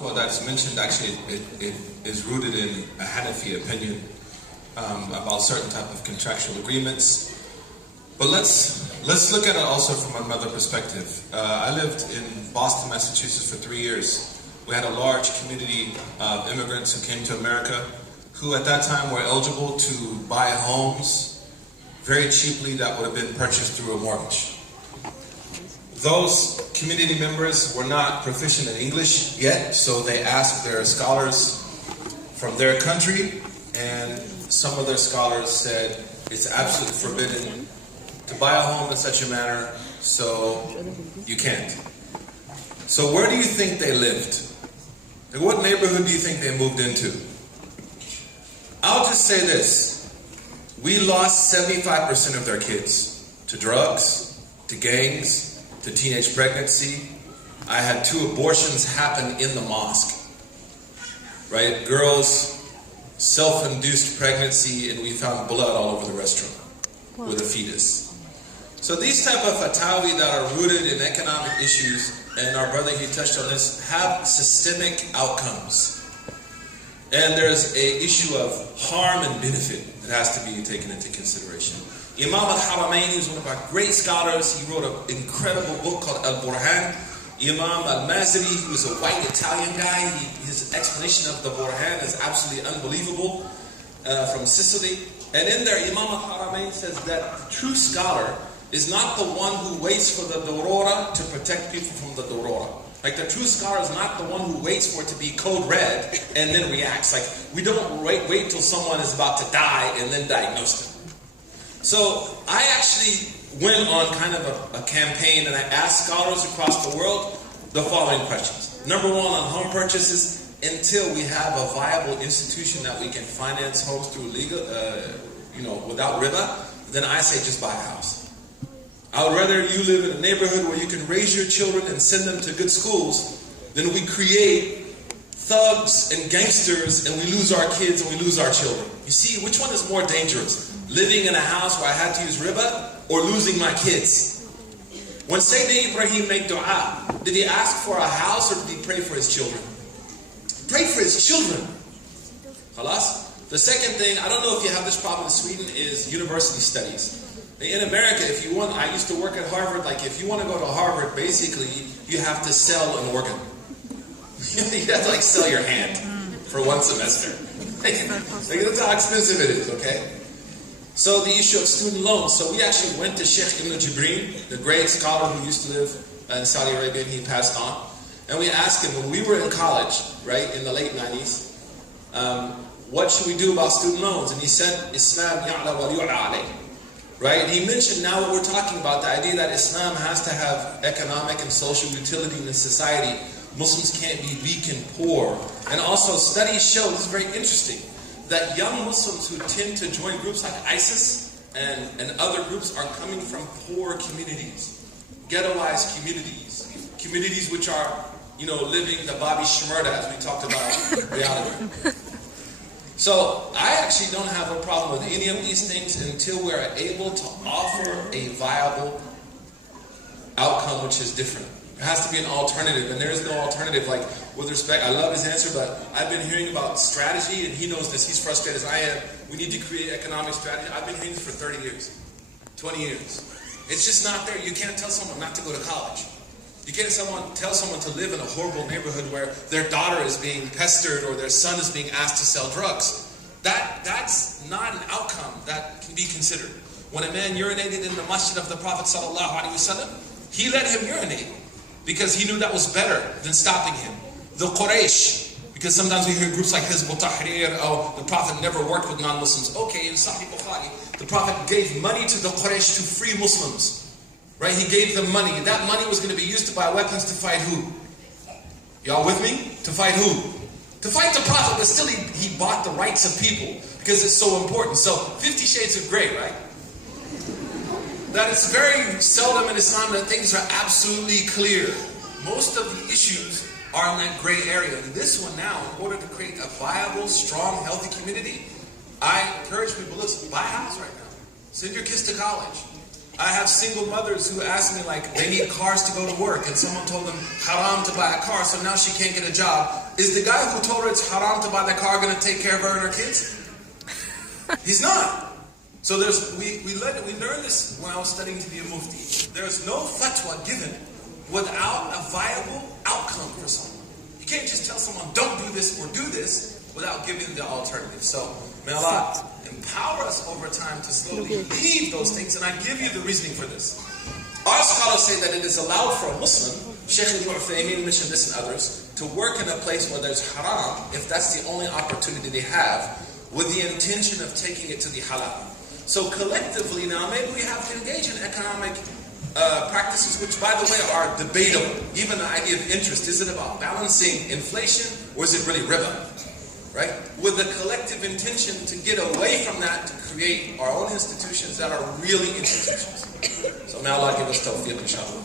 Well, that's mentioned actually, it is rooted in a Hanafi opinion about certain type of contractual agreements. But let's look at it also from another perspective. I lived in Boston, Massachusetts for 3 years. We had a large community of immigrants who came to America who at that time were eligible to buy homes very cheaply that would have been purchased through a mortgage. Those community members were not proficient in English yet, so they asked their scholars from their country, and some of their scholars said it's absolutely forbidden to buy a home in such a manner, so you can't. So where do you think they lived? In what neighborhood do you think they moved into? I'll just say this. We lost 75% of their kids to drugs, to gangs, to teenage pregnancy. I had 2 abortions happen in the mosque. Right? Girls, self-induced pregnancy, and we found blood all over the restroom with a fetus. So these type of fatawi that are rooted in economic issues, and our brother, he touched on this, have systemic outcomes. And there's a issue of harm and benefit that has to be taken into consideration. Imam al-Haramain is one of our great scholars. He wrote an incredible book called Al-Burhan. Imam al-Maziri, who is a white Italian guy, his explanation of the Burhan is absolutely unbelievable, from Sicily. And in there, Imam al-Haramain says that the true scholar is not the one who waits for the dorora to protect people from the dorora. Like the true scholar is not the one who waits for it to be code red and then reacts. Like we don't wait till someone is about to die and then diagnose them. So I actually went on kind of a campaign, and I asked scholars across the world the following questions. Number 1, on home purchases, until we have a viable institution that we can finance homes through legal, without riba, then I say just buy a house. I would rather you live in a neighborhood where you can raise your children and send them to good schools than we create thugs and gangsters and we lose our kids and we lose our children. You see, which one is more dangerous? Living in a house where I had to use riba or losing my kids? When Sayyidina Ibrahim made dua, did he ask for a house or did he pray for his children? Pray for his children. Khalas? The second thing, I don't know if you have this problem in Sweden, is university studies. In America, if you want, I used to work at Harvard, like if you want to go to Harvard, basically, you have to sell an organ. You have to like sell your hand for 1 semester. That's how expensive it is, okay? So the issue of student loans. So we actually went to Sheikh Ibn Jibreen, the great scholar who used to live in Saudi Arabia, and he passed on. And we asked him, when we were in college, right, in the late 90s, what should we do about student loans? And he said, Islam ya'la wa yu'la alayh. Right? And he mentioned now what we're talking about, the idea that Islam has to have economic and social utility in the society. Muslims can't be weak and poor. And also studies show, this is very interesting, that young Muslims who tend to join groups like ISIS and other groups are coming from poor communities, ghettoized communities, communities which are, living the Bobby Shmurda, as we talked about reality. So I actually don't have a problem with any of these things until we're able to offer a viable outcome which is different. There has to be an alternative, and there is no alternative. Like, with respect, I love his answer, but I've been hearing about strategy, and he knows this, he's frustrated as I am. We need to create economic strategy. I've been hearing this for 30 years, 20 years. It's just not there. You can't tell someone not to go to college. You can't tell someone to live in a horrible neighborhood where their daughter is being pestered or their son is being asked to sell drugs. That's not an outcome that can be considered. When a man urinated in the masjid of the Prophet ﷺ, he let him urinate because he knew that was better than stopping him. The Quraysh, because sometimes we hear groups like Hizb ut-Tahrir, oh, the Prophet never worked with non-Muslims. Okay, in Sahih Bukhari, the Prophet gave money to the Quraysh to free Muslims. Right? He gave them money. That money was going to be used to buy weapons to fight who? Y'all with me? To fight who? To fight the Prophet, but still he bought the rights of people because it's so important. So 50 Shades of Grey, right? That it's very seldom in Islam that things are absolutely clear. Most of the issues are in that gray area. And this one now, in order to create a viable, strong, healthy community, I encourage people, listen, buy a house right now. Send your kids to college. I have single mothers who ask me, like, they need cars to go to work, and someone told them haram to buy a car, so now she can't get a job. Is the guy who told her it's haram to buy the car going to take care of her and her kids? He's not. So we learned this when I was studying to be a mufti. There's no fatwa given without a viable outcome for someone. You can't just tell someone, don't do this or do this, without giving the alternative. So may Allah empower us over time to slowly leave those things, and I give you the reasoning for this. Our scholars say that it is allowed for a Muslim, Shaykh Ibn Uthaymeen mentioned this and others, to work in a place where there's haram, if that's the only opportunity they have, with the intention of taking it to the halal. So collectively now, maybe we have to engage in economic practices, which by the way are debatable. Even the idea of interest, is it about balancing inflation, or is it really riba? Right? With the collective intention to get away from that, to create our own institutions that are really institutions. So may Allah give us tawfiq, inshallah.